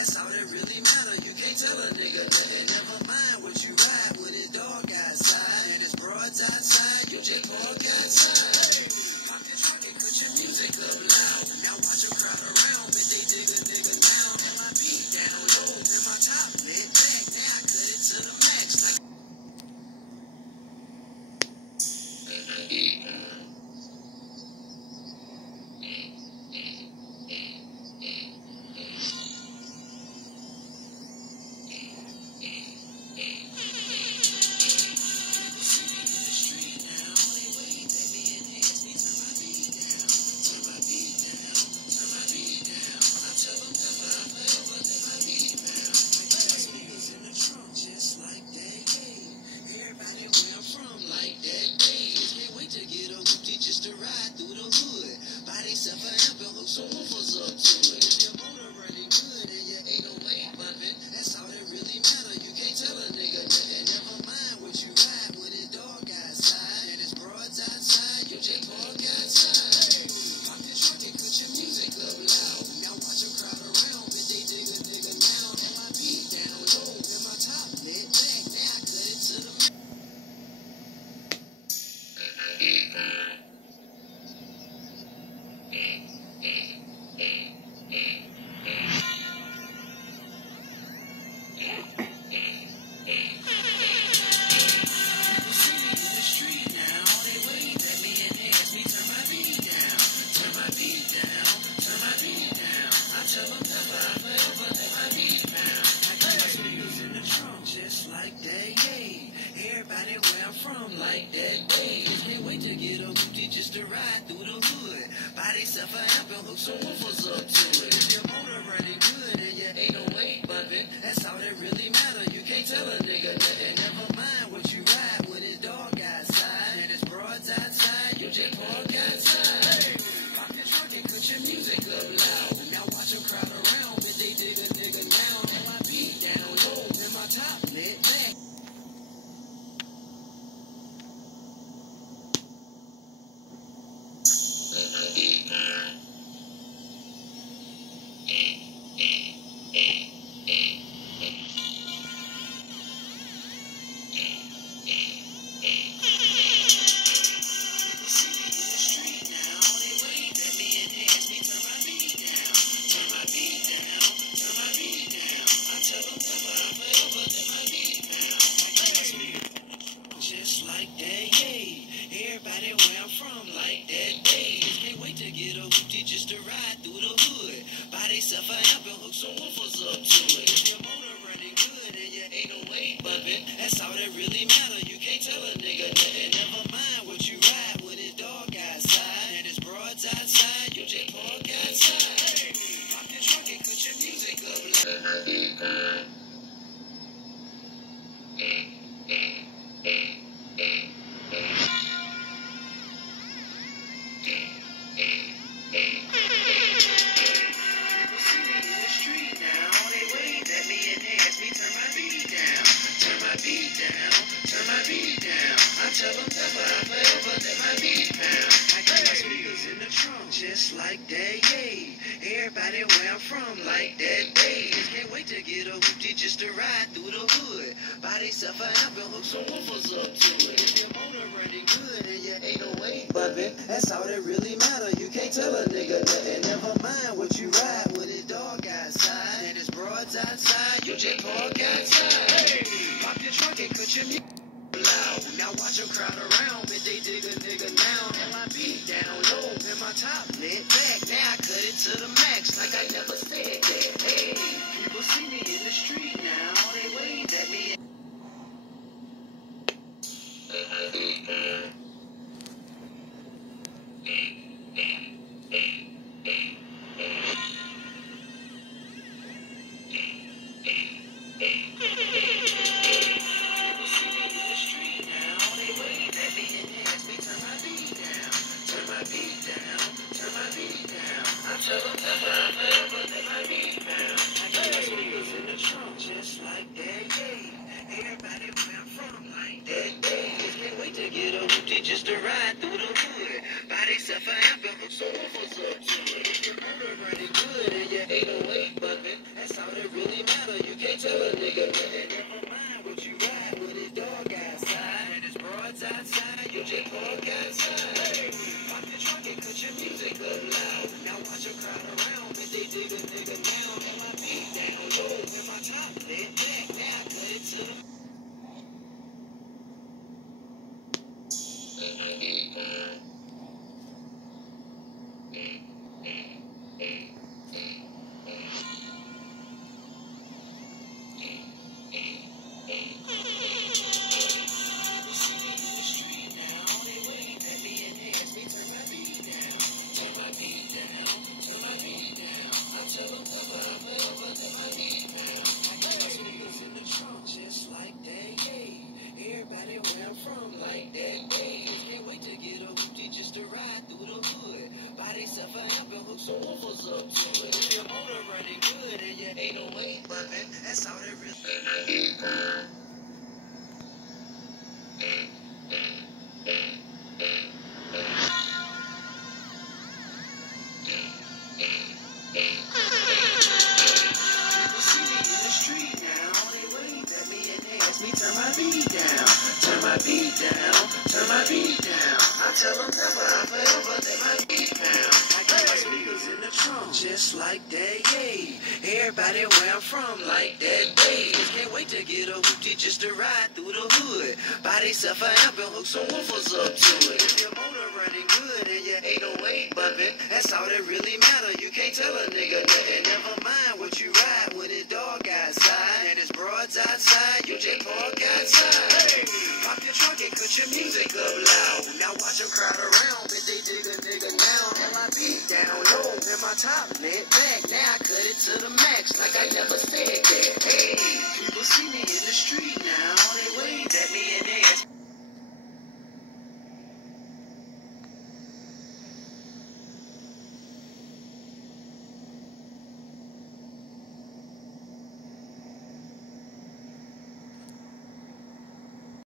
That's all that really matter. You can't tell a nigga nothing. Never mind what you ride when his dog outside and his broads outside. You just park outside. Pop this rock and put your music up loud. Now watch a crowd around, but they dig a nigga down. And my beat down low, and my top lit back. Now I cut it to the max like. Like that way, can't wait to get a booty just to ride through the hood. Buy theyself an amp and hook some woofers up to it. If your motor running good and your 808 bumping, that's all that really matter. You can't tell a nigga nothing. Never mind what you ride when his dog outside and his broads outside. You just park outside. Pop your trunk and put your music up loud. Now watch them crowd around, but they dig a nigga down. And my beat down low and my top lit back. Everybody where I'm from like that day. Can't wait to get a hoopty just to ride through the hood. Buy theyself an amp and hook some woofers up to it. If your motor running good and your 808 bumping, that's all that really matter. You can't tell a nigga nothing. Never mind what you ride when his dog outside and his broads outside. You just park outside. Pop your trunk and put your music up loud. Tell them never, I forever let my beat pound. I keep my speakers in the trunk just like that, yeah. Everybody where I'm from like that, yeah. Can't wait to get a hoopty just to ride through the hood. Buy theyself an amp and hook some woofers up to it. If your motor running good and your 808 bumping, that's all that really matter. You can't tell a nigga nothing. Never mind what you ride with his dog outside and his broads outside. You just park outside. Pop your trunk and cut your music loud. Now watch them crowd around, but they dig a nigga down. And my beat down low, and my top lit back. Now I cut it to the max, like I never said that. Hey, people see me in the street now, they wave at me. hoopty just to ride through the hood. Buy themself an amp and hook some woofers up to it. If your motor running good and your 808 bumping, that's all that really matter. You can't tell a nigga nothing. Never mind what you ride with his dog outside and his broads outside. You just park outside. Hey, pop the trunk and cut your music up loud. Now watch them crowd around as they dig a nigga down. And my beat down low with my top lit back. Now cut it to the that's all that really people see me in the street now. They wave at me and they ask me turn my beat down, turn my beat down, turn my beat down. I tell them never, I forever let my beat down. I got my speakers in the trunk just like that, yeah. Everybody where I'm from like that, yeah. Can't wait to get a hoopty just to ride through the hood. Buy themself an amp and hook some woofers up to it. If your motor running good and your 808 bumping, that's all that really matter. You can't tell a nigga nothing. Never mind what you ride with his dog outside and his broads outside. You just